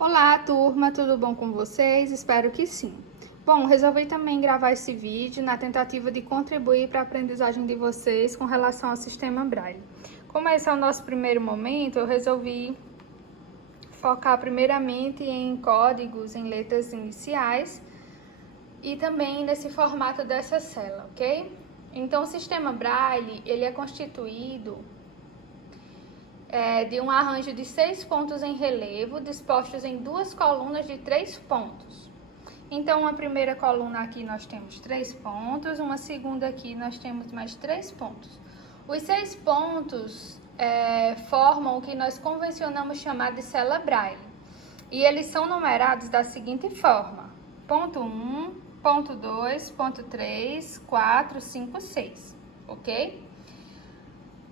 Olá, turma, tudo bom com vocês? Espero que sim. Bom, resolvi também gravar esse vídeo na tentativa de contribuir para a aprendizagem de vocês com relação ao sistema Braille. Como esse é o nosso primeiro momento, eu resolvi focar primeiramente em códigos, em letras iniciais e também nesse formato dessa célula, ok? Então, o sistema Braille, ele é constituído de um arranjo de 6 pontos em relevo, dispostos em 2 colunas de 3 pontos. Então, uma primeira coluna aqui nós temos 3 pontos, uma segunda aqui nós temos mais 3 pontos. Os 6 pontos formam o que nós convencionamos chamar de célula Braille. E eles são numerados da seguinte forma: ponto 1, ponto 2, ponto 3, 4, 5, 6, ok?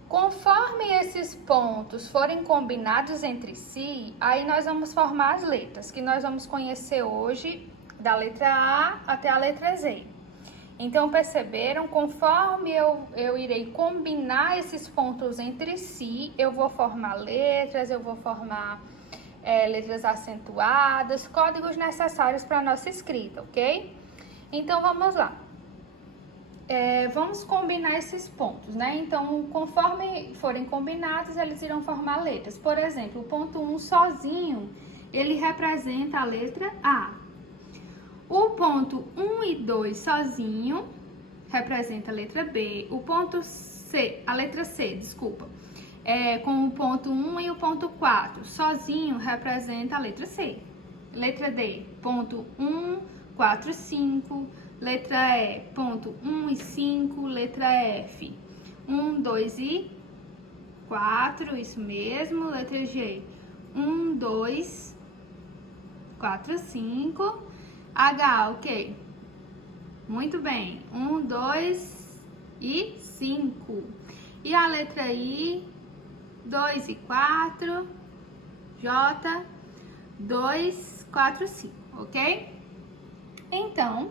Conforme esses pontos forem combinados entre si, aí nós vamos formar as letras, que nós vamos conhecer hoje, da letra A até a letra Z. Então, perceberam? Conforme eu irei combinar esses pontos entre si, eu vou formar letras, eu vou formar letras acentuadas, códigos necessários para a nossa escrita, ok? Então, vamos lá. Vamos combinar esses pontos, né? Então, conforme forem combinados, eles irão formar letras. Por exemplo, o ponto 1 sozinho, ele representa a letra A. O ponto 1 e 2 sozinho, representa a letra B. O ponto C, a letra C, desculpa, com o ponto 1 e o ponto 4 sozinho, representa a letra C. Letra D, ponto 1, 4, 5... Letra E, ponto 1 e 5, letra F, 1, 2 e 4, isso mesmo. Letra G, 1, 2, 4, 5. H, ok? Muito bem, 1, 2 e 5. E a letra I, 2 e 4, J, 2, 4, 5, ok? Então,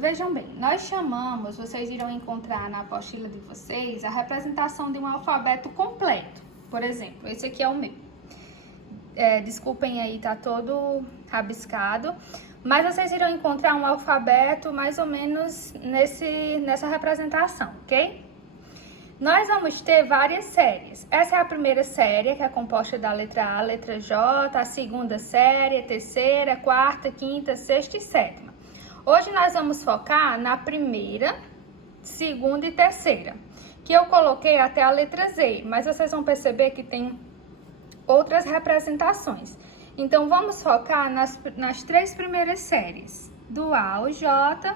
vejam bem, nós chamamos, vocês irão encontrar na apostila de vocês, a representação de um alfabeto completo. Por exemplo, esse aqui é o meu. Desculpem aí, tá todo rabiscado, mas vocês irão encontrar um alfabeto mais ou menos nessa representação, ok? Nós vamos ter várias séries. Essa é a primeira série, que é composta da letra A, letra J, a segunda série, a terceira, a quarta, quinta, sexta e sétima. Hoje nós vamos focar na primeira, segunda e terceira, que eu coloquei até a letra Z, mas vocês vão perceber que tem outras representações. Então, vamos focar nas 3 primeiras séries, do A ao J,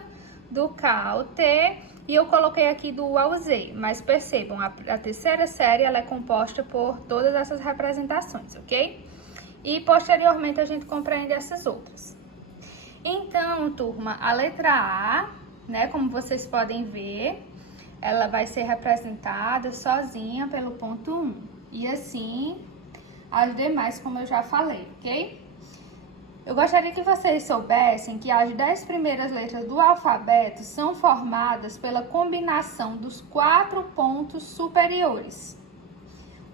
do K ao T, e eu coloquei aqui do U ao Z, mas percebam, a terceira série ela é composta por todas essas representações, ok? E posteriormente a gente compreende essas outras. Então, turma, a letra A, né, como vocês podem ver, ela vai ser representada sozinha pelo ponto 1. E assim, as demais, como eu já falei, ok? Eu gostaria que vocês soubessem que as 10 primeiras letras do alfabeto são formadas pela combinação dos 4 pontos superiores.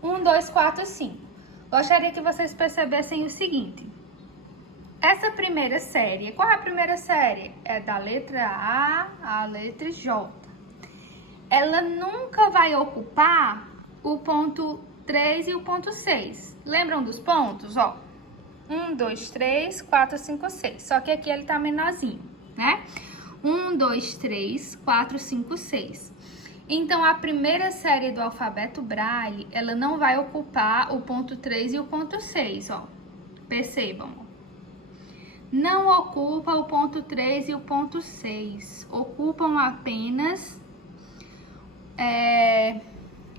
1, 2, 4, 5. Gostaria que vocês percebessem o seguinte. Essa primeira série, qual é a primeira série? É da letra A à letra J. Ela nunca vai ocupar o ponto 3 e o ponto 6. Lembram dos pontos? Ó, 1, 2, 3, 4, 5, 6. Só que aqui ele tá menorzinho, né? 1, 2, 3, 4, 5, 6. Então, a primeira série do alfabeto Braille, ela não vai ocupar o ponto 3 e o ponto 6, ó. Percebam, ó. Não ocupa o ponto 3 e o ponto 6. Ocupam apenas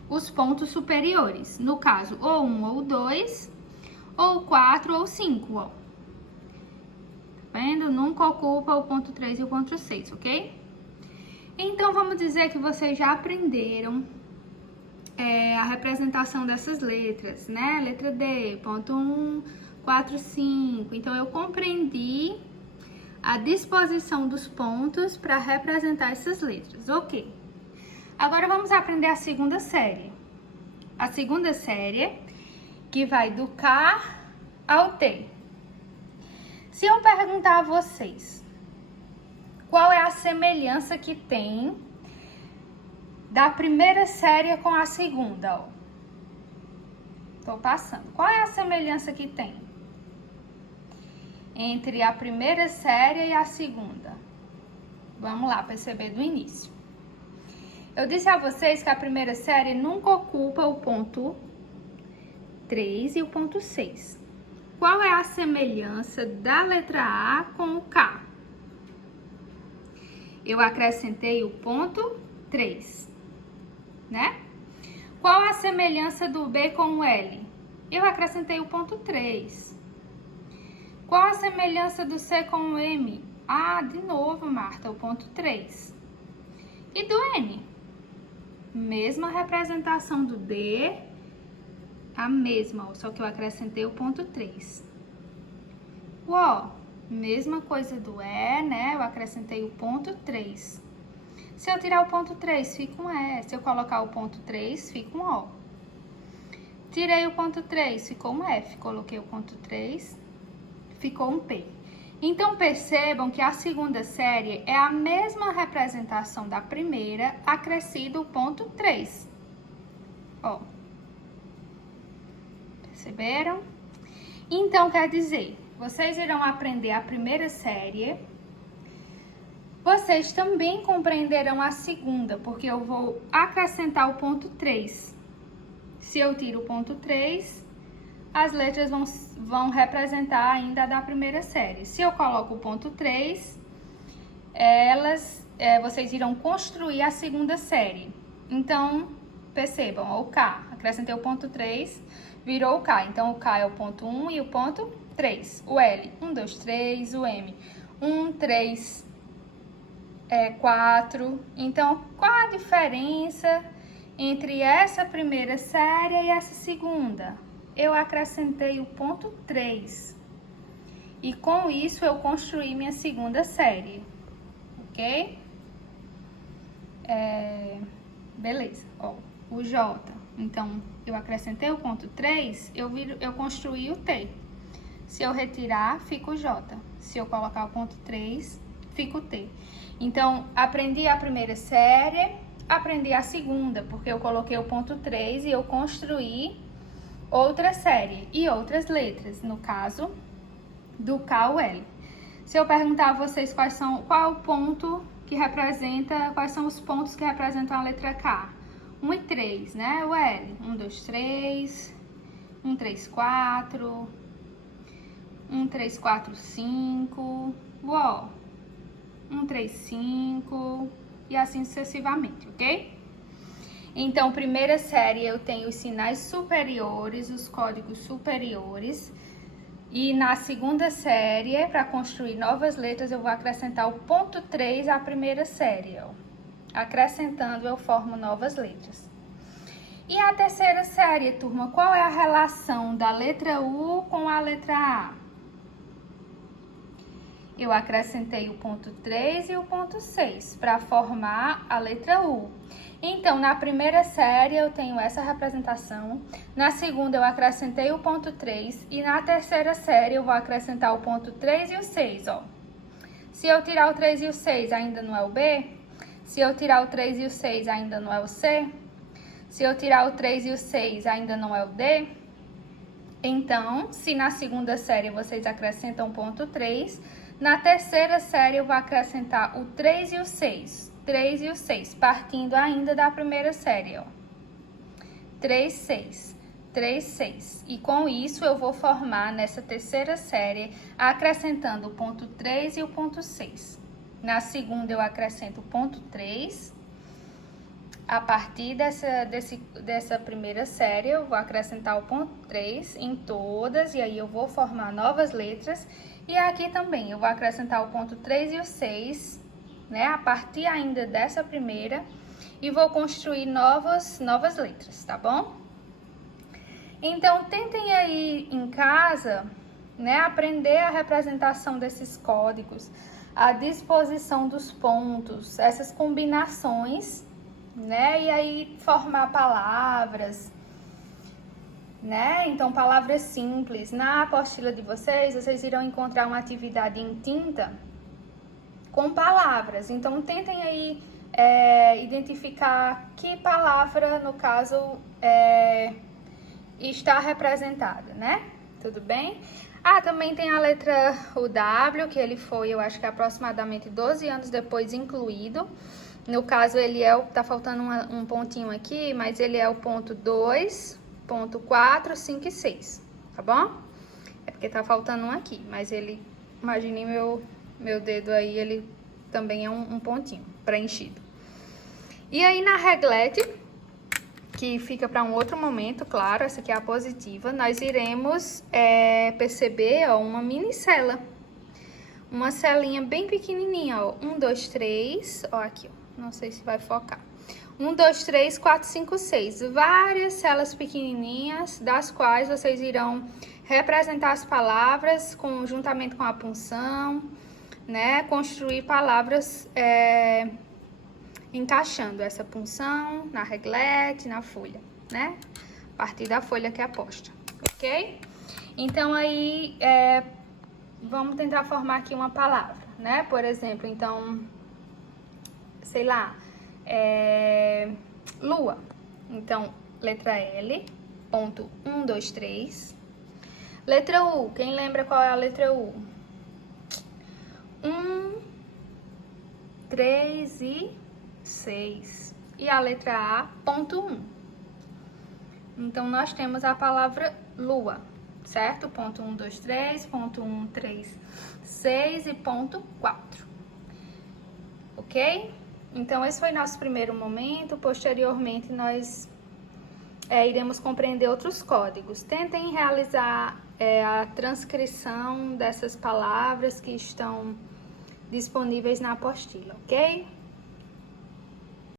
os pontos superiores. No caso, ou 1 ou 2, ou 4 ou 5, ó. Tá vendo? Nunca ocupa o ponto 3 e o ponto 6, ok? Então, vamos dizer que vocês já aprenderam a representação dessas letras, né? Letra D, ponto 1, 4, 5. Então, eu compreendi a disposição dos pontos para representar essas letras, ok? Agora, vamos aprender a segunda série. A segunda série que vai do K ao T. Se eu perguntar a vocês qual é a semelhança que tem da primeira série com a segunda, ó. Tô passando. Qual é a semelhança que tem entre a primeira série e a segunda? Vamos lá, perceber do início. Eu disse a vocês que a primeira série nunca ocupa o ponto 3 e o ponto 6. Qual é a semelhança da letra A com o K? Eu acrescentei o ponto 3, né? Qual a semelhança do B com o L? Eu acrescentei o ponto 3. Qual a semelhança do C com o M? Ah, de novo, Marta, o ponto 3. E do N? Mesma representação do D, a mesma, só que eu acrescentei o ponto 3. O O, mesma coisa do E, né? Eu acrescentei o ponto 3. Se eu tirar o ponto 3, fica um E. Se eu colocar o ponto 3, fica um O. Tirei o ponto 3, ficou um F. Coloquei o ponto 3, ficou um P. Então, percebam que a segunda série é a mesma representação da primeira, acrescido o ponto 3. Ó. Perceberam? Então, quer dizer, vocês irão aprender a primeira série. Vocês também compreenderão a segunda, porque eu vou acrescentar o ponto 3. Se eu tiro o ponto 3, as letras vão representar ainda a da primeira série. Se eu coloco o ponto 3, vocês irão construir a segunda série. Então, percebam, ó, o K, acrescentei o ponto 3, virou o K. Então, o K é o ponto 1 e o ponto 3. O L, 1, 2, 3. O M, 1, 3, 4. Então, qual a diferença entre essa primeira série e essa segunda? Eu acrescentei o ponto 3. E com isso, eu construí minha segunda série. Ok? Beleza. Ó, o J. Então, eu acrescentei o ponto 3, eu construí o T. Se eu retirar, fica o J. Se eu colocar o ponto 3, fica o T. Então, aprendi a primeira série, aprendi a segunda, porque eu coloquei o ponto 3 e eu construí outra série e outras letras, no caso, do K ao L. Se eu perguntar a vocês qual é o ponto que representa, quais são os pontos que representam a letra K? 1 e 3, né? O L, 1, 2, 3, 1, 3, 4, 1, 3, 4, 5, o O, 1, 3, 5 e assim sucessivamente, ok? Então, primeira série eu tenho os sinais superiores, os códigos superiores. E na segunda série, para construir novas letras, eu vou acrescentar o ponto 3 à primeira série, ó. Acrescentando, eu formo novas letras. E a terceira série, turma, qual é a relação da letra U com a letra A? Eu acrescentei o ponto 3 e o ponto 6 para formar a letra U. Então, na primeira série eu tenho essa representação, na segunda eu acrescentei o ponto 3 e na terceira série eu vou acrescentar o ponto 3 e o 6, ó. Se eu tirar o 3 e o 6 ainda não é o B, se eu tirar o 3 e o 6 ainda não é o C, se eu tirar o 3 e o 6 ainda não é o D, então, se na segunda série vocês acrescentam o ponto 3, na terceira série eu vou acrescentar o 3 e o 6. 3 e o 6, partindo ainda da primeira série, ó. 3, 6, 3, 6. E com isso eu vou formar nessa terceira série, acrescentando o ponto 3 e o ponto 6. Na segunda eu acrescento o ponto 3. A partir dessa primeira série, eu vou acrescentar o ponto 3 em todas, e aí eu vou formar novas letras. E aqui também eu vou acrescentar o ponto 3 e o 6, né, a partir ainda dessa primeira, e vou construir novas letras, tá bom? Então, tentem aí em casa, né, aprender a representação desses códigos, a disposição dos pontos, essas combinações, né, e aí formar palavras, né? Então, palavras simples. Na apostila de vocês irão encontrar uma atividade em tinta com palavras. Então, tentem aí identificar que palavra, no caso, está representada, né? Tudo bem? Ah, também tem a letra o W, que ele foi, eu acho que aproximadamente 12 anos depois incluído. No caso, ele tá faltando um pontinho aqui, mas ele é o ponto 2, ponto 4, 5 e 6, tá bom? É porque tá faltando um aqui, mas ele, imagine meu dedo aí, ele também é um pontinho preenchido. E aí na reglete, que fica para um outro momento, claro, essa aqui é a positiva, nós iremos perceber, ó, uma mini cela. Uma celinha bem pequenininha, ó, 1, 2, 3, ó, aqui, ó, não sei se vai focar. 1, 2, 3, 4, 5, 6, várias celas pequenininhas, das quais vocês irão representar as palavras juntamente com a punção, né, construir palavras encaixando essa punção na reglete, na folha, né? A partir da folha que é posta, ok? Então, aí, vamos tentar formar aqui uma palavra, né? Por exemplo, então, sei lá, lua. Então, letra L, ponto 1, 2, 3. Letra U, quem lembra qual é a letra U? 1, 3 e 6. E a letra A, ponto 1. Então, nós temos a palavra lua, certo? Ponto 1, 2, 3, ponto 1, 3, 6 e ponto 4. Ok? Então, esse foi nosso primeiro momento. Posteriormente, nós iremos compreender outros códigos. Tentem realizar a transcrição dessas palavras que estão disponíveis na apostila, ok?